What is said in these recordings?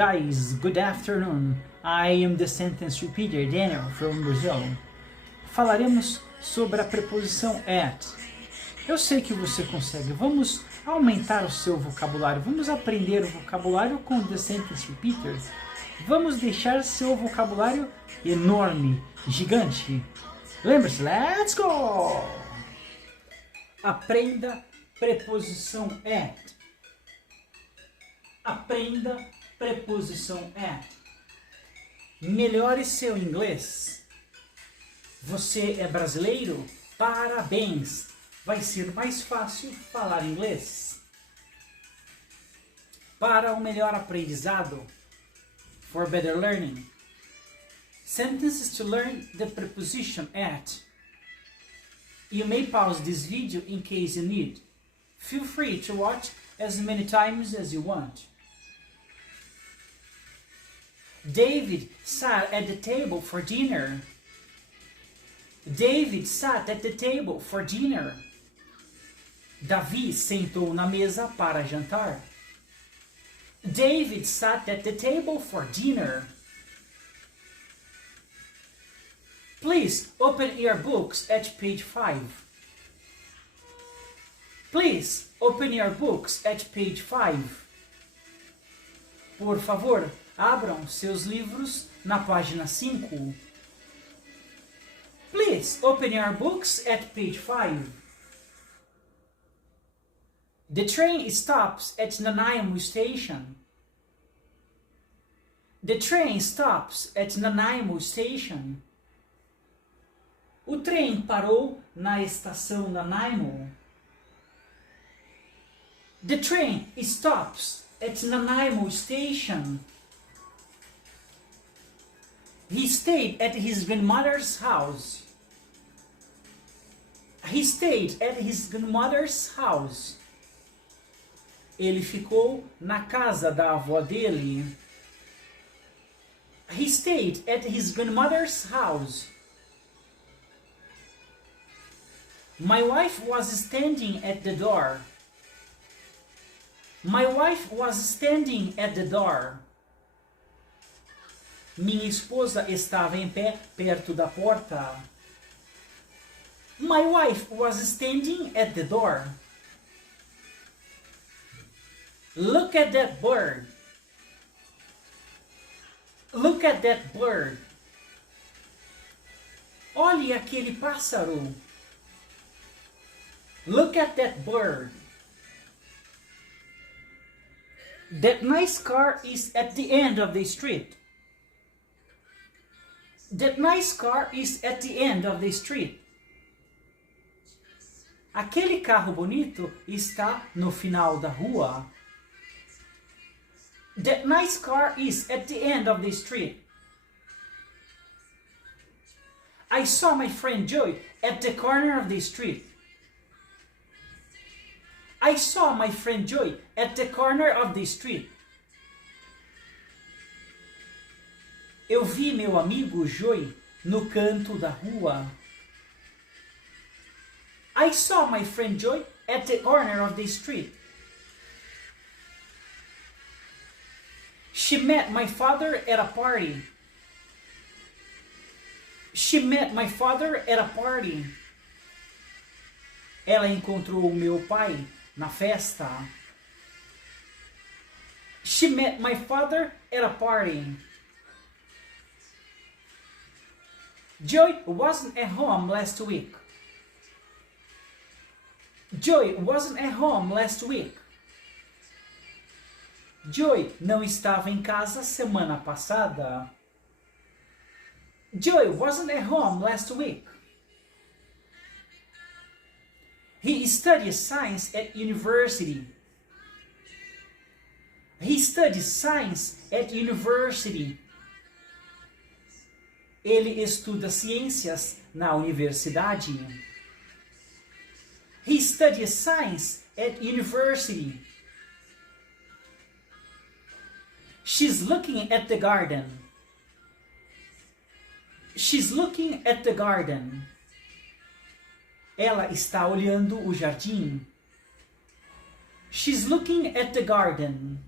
guys, good afternoon. I am the sentence repeater, Daniel, from Brazil. Falaremos sobre a preposição at. Eu sei que você consegue. Vamos aumentar o seu vocabulário. Vamos aprender o vocabulário com the sentence repeater. Vamos deixar seu vocabulário enorme, gigante. Lembre-se, let's go! Aprenda preposição at. Aprenda preposição at. Melhore seu inglês. Você é brasileiro? Parabéns! Vai ser mais fácil falar inglês. Para o melhor aprendizado. For better learning. Sentences to learn the preposition at. You may pause this video in case you need. Feel free to watch as many times as you want. David sat at the table for dinner. David sat at the table for dinner. Davi sentou na mesa para jantar. David sat at the table for dinner. Please open your books at page 5. Please open your books at page 5. Por favor, abram seus livros na página 5. Please open your books at page 5. The train stops at Nanaimo Station. The train stops at Nanaimo Station. O trem parou na estação Nanaimo. The train stops at Nanaimo Station. He stayed at his grandmother's house. He stayed at his grandmother's house. Ele ficou na casa da avó dele. He stayed at his grandmother's house. My wife was standing at the door. My wife was standing at the door. Minha esposa estava em pé perto da porta. My wife was standing at the door. Look at that bird. Look at that bird. Olhe aquele pássaro. Look at that bird. That nice car is at the end of the street. That nice car is at the end of the street. Aquele carro bonito está no final da rua. That nice car is at the end of the street. I saw my friend Joy at the corner of the street. I saw my friend Joy at the corner of the street. Eu vi meu amigo Joy no canto da rua. I saw my friend Joy at the corner of the street. She met my father at a party. She met my father at a party. Ela encontrou o meu pai na festa. She met my father at a party. Joy wasn't at home last week. Joy wasn't at home last week. Joy não estava em casa semana passada. Joy wasn't at home last week. He studies science at university. He studies science at university. Ele estuda ciências na universidade. He studies science at university. She's looking at the garden. She's looking at the garden. Ela está olhando o jardim. She's looking at the garden.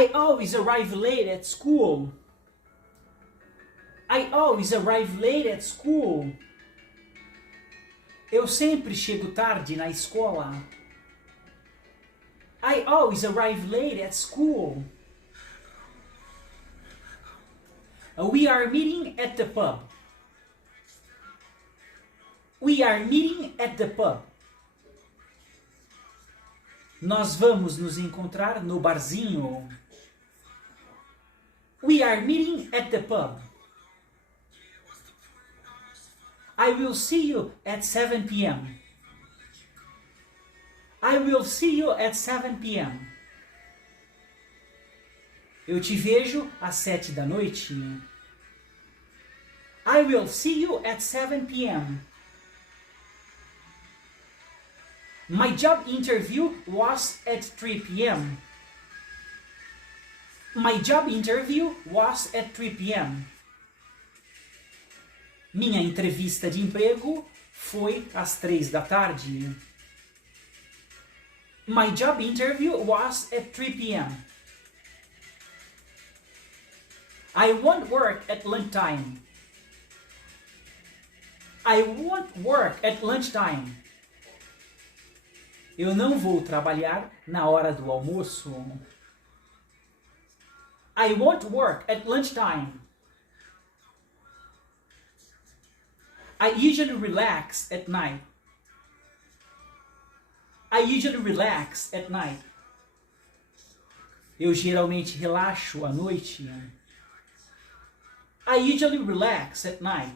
I always arrive late at school. I always arrive late at school. Eu sempre chego tarde na escola. I always arrive late at school. We are meeting at the pub. We are meeting at the pub. Nós vamos nos encontrar no barzinho. We are meeting at the pub. I will see you at 7 p.m. I will see you at 7 p.m. Eu te vejo às 7 da noite. I will see you at 7 p.m. My job interview was at 3 p.m. My job interview was at 3 p.m. Minha entrevista de emprego foi às 3 da tarde. My job interview was at 3 p.m. I won't work at lunchtime. I won't work at lunchtime. Eu não vou trabalhar na hora do almoço. I won't work at lunchtime. I usually relax at night. I usually relax at night. Eu geralmente relaxo à noite. I usually relax at night.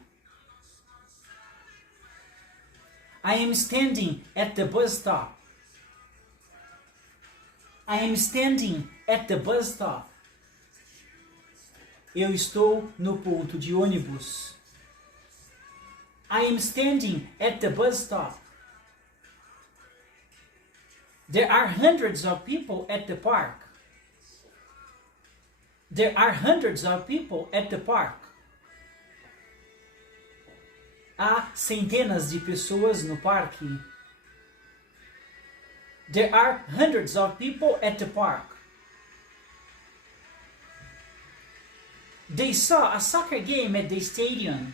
I am standing at the bus stop. I am standing at the bus stop. Eu estou no ponto de ônibus. I am standing at the bus stop. There are hundreds of people at the park. There are hundreds of people at the park. Há centenas de pessoas no parque. There are hundreds of people at the park. They saw a soccer game at the stadium.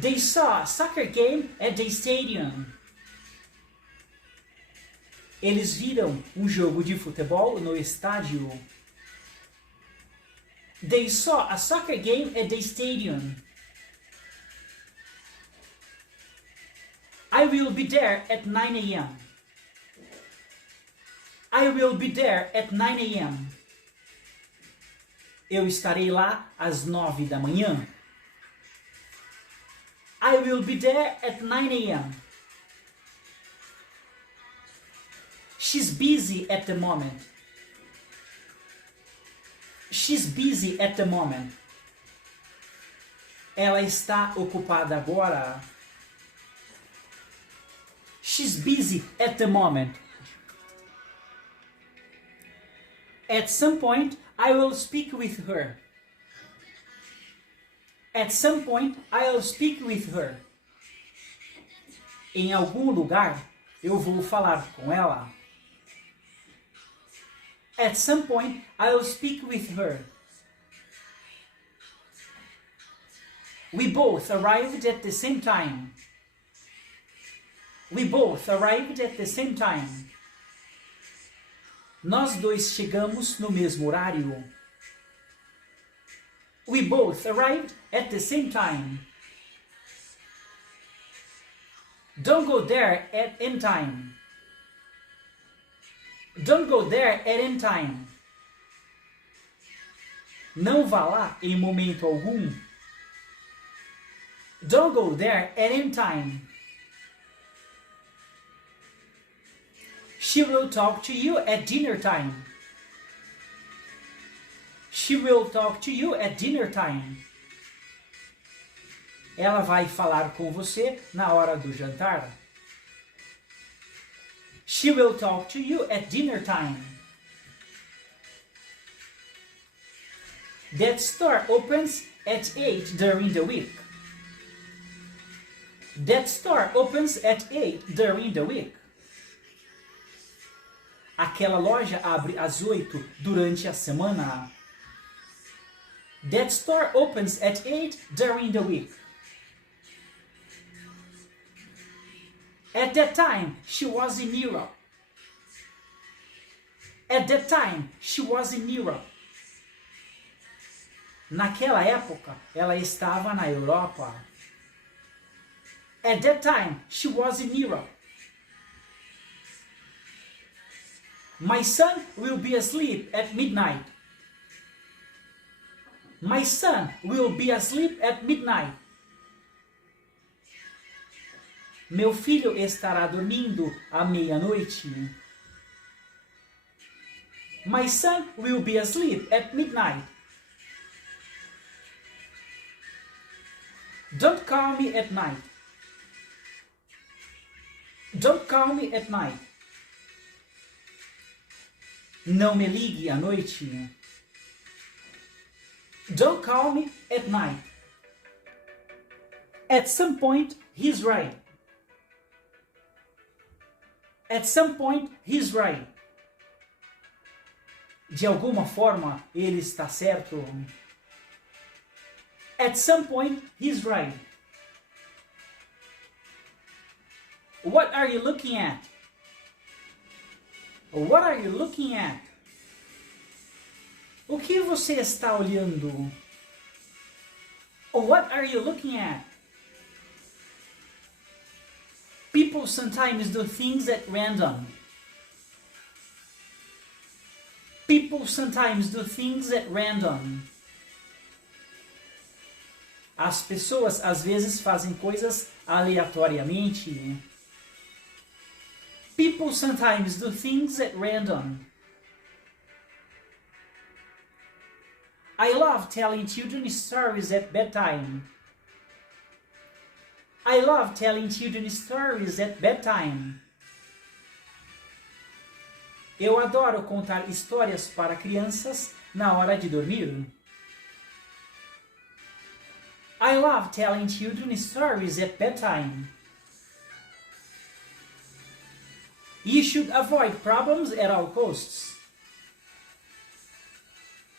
They saw a soccer game at the stadium. Eles viram um jogo de futebol no estádio. They saw a soccer game at the stadium. I will be there at 9 a.m. I will be there at 9 a.m. Eu estarei lá às 9 da manhã. I will be there at 9 a.m. She's busy at the moment. She's busy at the moment. Ela está ocupada agora. She's busy at the moment. At some point, I will speak with her. At some point, I'll speak with her. Em algum lugar, eu vou falar com ela. At some point, I'll speak with her. We both arrived at the same time. We both arrived at the same time. Nós dois chegamos no mesmo horário. We both arrived at the same time. Don't go there at any time. Don't go there at any time. Não vá lá em momento algum. Don't go there at any time. She will talk to you at dinner time. She will talk to you at dinner time. Ela vai falar com você na hora do jantar. She will talk to you at dinner time. That store opens at 8 during the week. That store opens at 8 during the week. Aquela loja abre às 8 durante a semana. That store opens at 8 during the week. At that time, she was in Europe. At that time, she was in Europe. Naquela época, ela estava na Europa. At that time, she was in Europe. My son will be asleep at midnight. My son will be asleep at midnight. Meu filho estará dormindo à meia-noite. My son will be asleep at midnight. Don't call me at night. Don't call me at night. Não me ligue à noite. Don't call me at night. At some point, he's right. At some point, he's right. De alguma forma, ele está certo. At some point, he's right. What are you looking at? What are you looking at? O que você está olhando? What are you looking at? People sometimes do things at random. People sometimes do things at random. As pessoas às vezes fazem coisas aleatoriamente. People sometimes do things at random. I love telling children stories at bedtime. I love telling children stories at bedtime. Eu adoro contar histórias para crianças na hora de dormir. I love telling children stories at bedtime. You should avoid problems at all costs.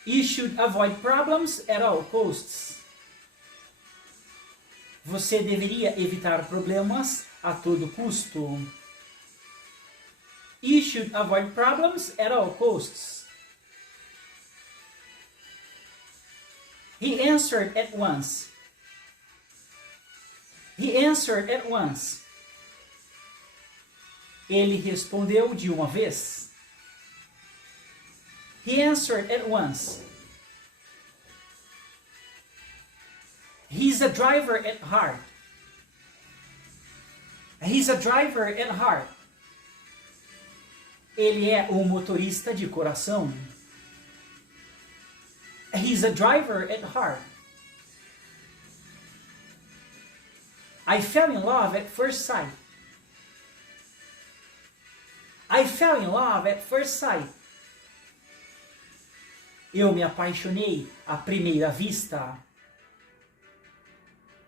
You should avoid problems at all costs. Você deveria evitar problemas a todo custo. You should avoid problems at all costs. He answered at once. He answered at once. Ele respondeu de uma vez. He answered at once. He's a driver at heart. He's a driver at heart. Ele é um motorista de coração. He's a driver at heart. I fell in love at first sight. I fell in love at first sight. Eu me apaixonei à primeira vista.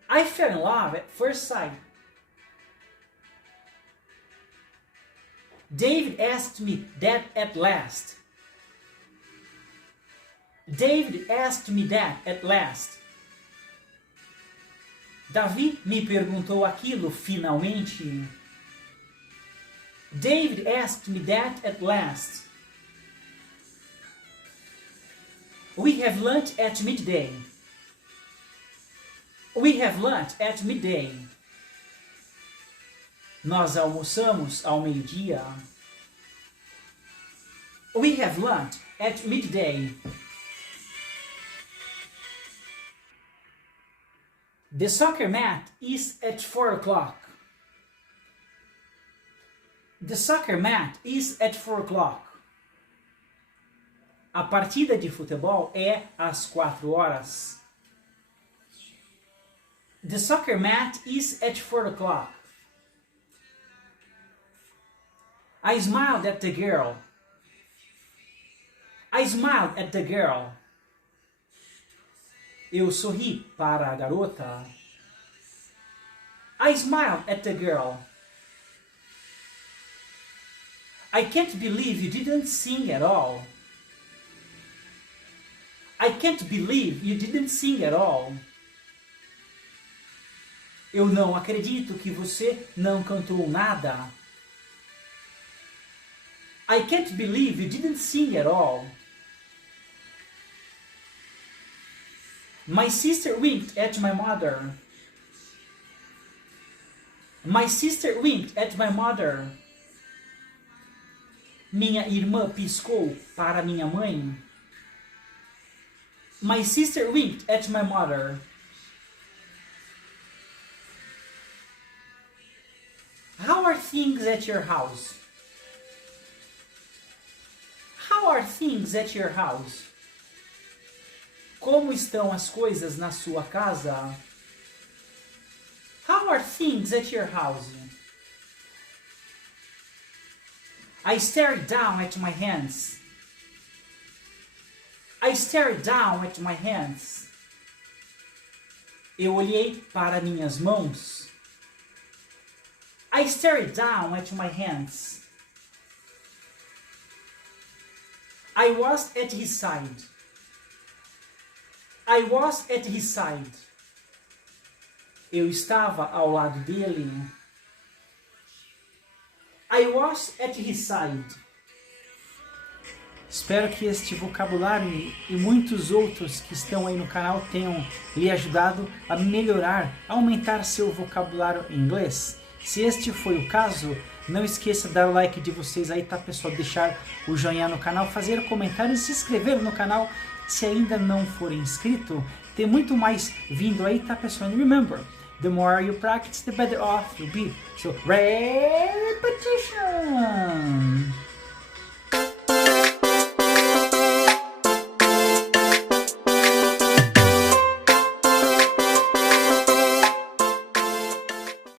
I fell in love at first sight. David asked me that at last. David asked me that at last. Davi me perguntou aquilo finalmente. David asked me that at last. We have lunch at midday. We have lunch at midday. Nós almoçamos ao meio-dia. We have lunch at midday. The soccer match is at 4 o'clock. The soccer match is at 4 o'clock. A partida de futebol é às 4 horas. The soccer match is at 4 o'clock. I smiled at the girl. I smiled at the girl. Eu sorri para a garota. I smiled at the girl. I can't believe you didn't sing at all. I can't believe you didn't sing at all. Eu não acredito que você não cantou nada. I can't believe you didn't sing at all. My sister winked at my mother. My sister winked at my mother. Minha irmã piscou para minha mãe. My sister winked at my mother. How are things at your house? How are things at your house? Como estão as coisas na sua casa? How are things at your house? I stared down at my hands. I stared down at my hands. Eu olhei para minhas mãos. I stared down at my hands. I was at his side. I was at his side. Eu estava ao lado dele. I was at his side. Espero que este vocabulário e muitos outros que estão aí no canal tenham lhe ajudado a melhorar, a aumentar seu vocabulário em inglês. Se este foi o caso, não esqueça de dar o like de vocês aí, tá pessoal? Deixar o joinha no canal, fazer comentários, se inscrever no canal se ainda não for inscrito. Tem muito mais vindo aí, tá pessoal? And remember, the more you practice, the better off you'll be. So, repetition!